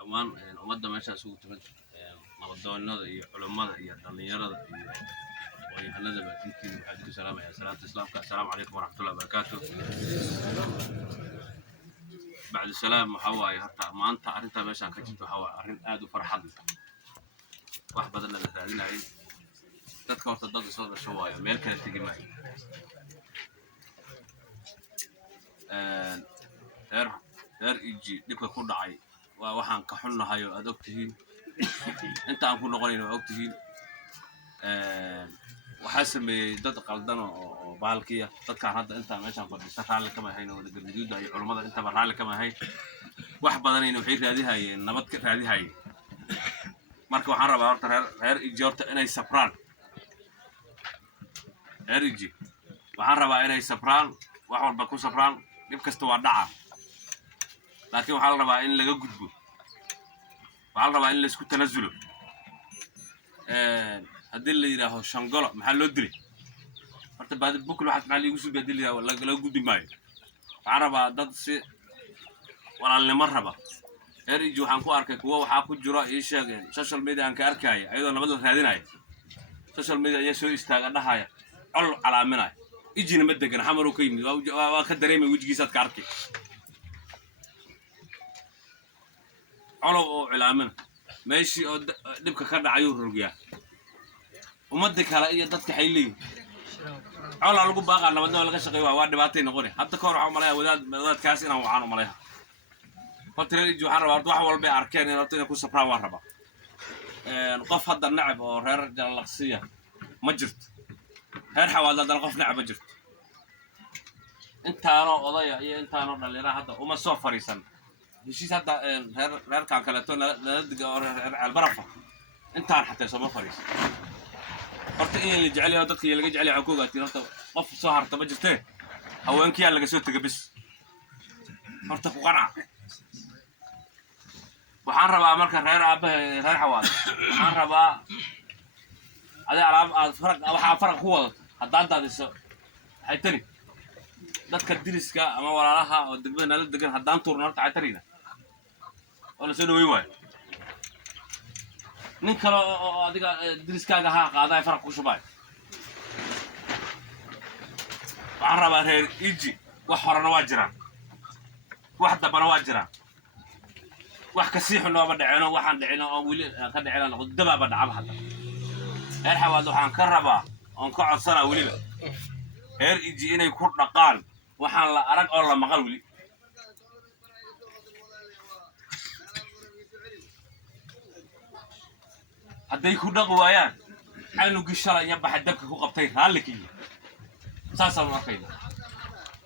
dhammaan ummadda meeshaas ugu timid nabaddoonnada iyo culummada iyo dhallinyarada iyo aqoonyahanada intii waxaan ku salaamayaa salaanta islaamka assalaamu calaykum waraxmatullahi wabarakaatuh bacdi salaam waxa waaye horta maanta arrinta meeshaan ka jirto waxa waaye arrin aad u farxad leh wax badan la raadinayay dadka horta dad soo dhasho waayo meel kale tegi maayo reer iji dhibka ku dhacay waa waxaan ka xunnahay oo aad ogtihiin inta aan ku noqonayno waa ogtihiin waxaa sameeyey dad qaldan oo baalkiya dadkaan hadda intaa meeshaan fadhiista raalli kama ahayn oo galgaduuda iyo culummada intaba raalli kama ahayn wax badanayna waxay raadihayeen nabad ka raadihayeen marka waxaan rabaa horta reer iji horta inay sabraan reer iji waxaan rabaa inay sabraan wax walba ku sabraan dhib kasta waa dhaca laakiin waxaa la rabaa in laga gudbo waxaa la rabaa in la isku tanasulo haddii la yidhaaho shangolo maxaa loo dilay horta baadi bukl waxaas maxaa liigu suubi haddii la yidhaho laga gudbi maayo waxaan rabaa dad si walaalnimo raba reer iji waxaan ku arkay kuwa waxaa ku jiro ii sheegeen social media aan ka arkaya ayadoo nabad la raadinaya social media ayaa soo istaaga dhahaya col calaaminaya ijina ma degan xamaruu ka yimid waa ka dareemay wejigiisaad ka arkay colow oo cilaamina meeshii oo dhibka ka dhacayuu rogiyaa ummadda kale iyo dadka waxay leeyihin colaa lagu baaqaa nabadnimo laga shaqeeyo waa dhibaatay noqoni hadda ka hor waxaan umaleeyaa wadaadkaas inaan wacaan umaleeyaa horta reer iji waxaan rabaa horta wax walbay arkeen in horta inay ku sabraan waan rabaa qof hadda nacab oo reer jalalaqsiya ma jirto reer xawaadla haddana qof nacab ma jirto intaanoo odaya iyo intaanoo dhallinyara hadda uma soo fariisan heshiis hadda reerkaan kaleeto nala diga oo reer ceelbarafa intaan xatee sooma fariisan horta in la jecel yahay dadka laga jecel yahay ku ogaatiin horta qof soo harta ma jirtee haweenkiyaa laga soo taga bis horta ku qanca waxaan rabaa marka reer aabaha reer xawaad waxaan rabaa adi alaab aad waxaa faraq ku wadato haddaan daadiso waxay tani dadka diriska ama walaalaha oo degmada nala degan haddaan tuurno horta waxay tarina oo la soo dhaweyn waayo nin kale oo adiga diriskaaga ha qaadaya faraq ku shubaayo waxaan rabaa reer iji wax horena waa jiraan wax dambana waa jiraan wax kasii xun nooma dhaceno waxaan dhicino oo weli ka dhicina noqdo dabaaba dhacaba hadda reer xawaad waxaan ka rabaa oon ka codsanaa weliba reer iji inay ku dhaqaan waxaan la arag oo la maqal weli hadday ku dhaqi waayaan canugii shalay iyo baxa dabka ku qabtay raalli ka yihi saasaan arkayna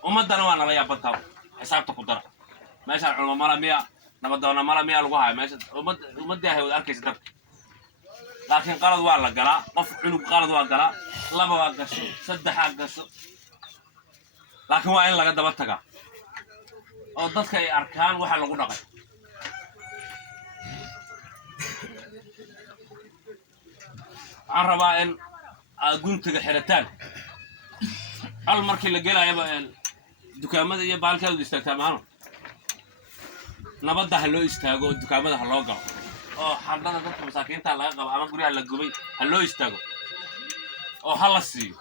ummaddana waa nala yaabantaa xisaabta ku dara meeshaan culmo mala miya nabaddoonna mala miya lagu haya meesha ummaddii ahay wad arkaysa dabka laakiin qalad waa la galaa qof cunug qalad waa galaa laba waa gasho saddexaa gasho laakiin waa in laga daba tagaa oo dadka ay arkaan waxa lagu dhaqay waxaan rabaa in guntiga xirataan hal markii la gelayaba dukaamada iyo baalkeedu istaagtaa maano nabadda ha loo istaago oo dukaamada ha loo galo oo xardada dadka masaakiinta laga qabo ama guryaha la gubay ha loo istaago oo ha la siiyo